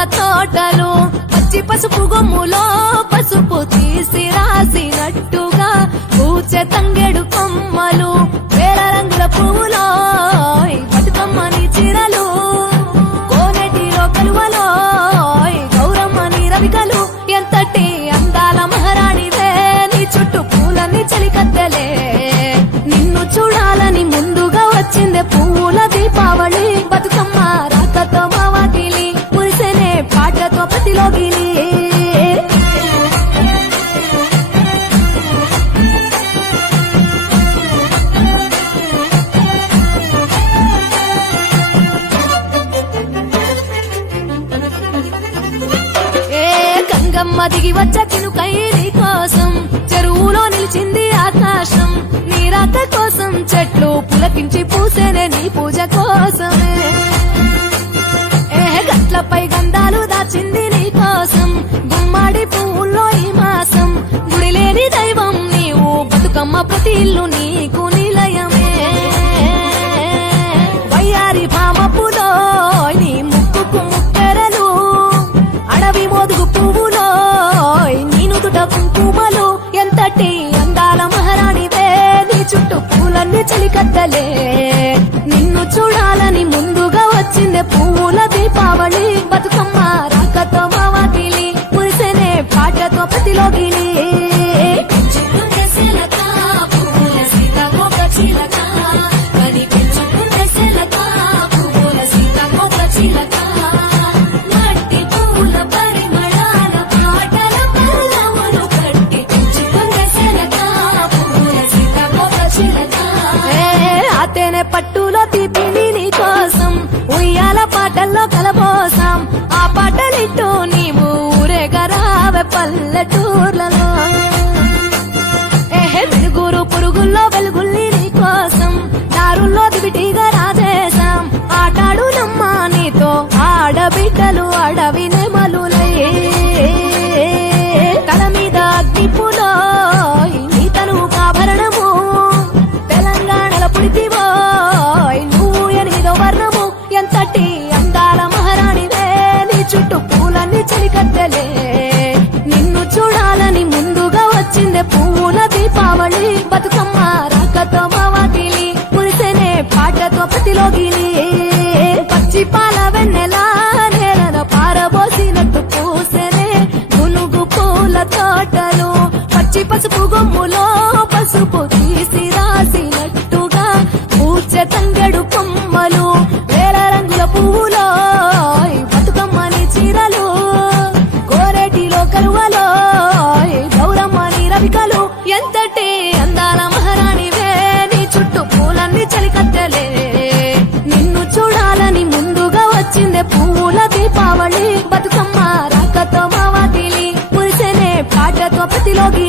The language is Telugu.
పూల తోటలు పచ్చి పసుపు గొమ్ములో పసుపు తీసి రాసినట్టుగా పూచె తంగెడు కొమ్మలు వేల రంగుల పువ్వులో బతుకమ్మని చీరలు కోనేటిలో కలువలో గౌరమ్మని రవికలు ఎంతటి అందాల మహారాణిదే నీ చుట్టూ పూలన్నీ చలికత్తెలే. నిన్ను చూడాలని ముందు గంగమ్మ దిగి వచ్చ తినుకై కోసం. చెరువులో నిలిచింది ఆకాశం. నీ రాత కోసం చెట్లు పులకించి పూసేనే నీ పూజ కోసమే. ఏ గట్లపై గంధాలు దాచింది నీ కోసం. గుమ్మాడి పువ్వుల్లో ఈ మాసం. గుడి లేని దైవం నీవు బతుకమ్మ ప్రతి ఇల్లు నీకు. చలికత్తలే నిన్ను చూడాలని ముందుగా వచ్చిందే పువ్వుల దీపావళి. బతుకమ్మ పట్టులో తిప్పింది నీ కోసం. ఉయ్యాల పాటల్లో కలబోసాం. ఆ పాటలిట్టు నీవు ఊరేగరావే పల్లెటూర్లలో. బతుకమ్మ రాకతో మావాకిలి మురిసెనే పాటతో ప్రతిలోగిలి ఆటతో ప్రతిలోకి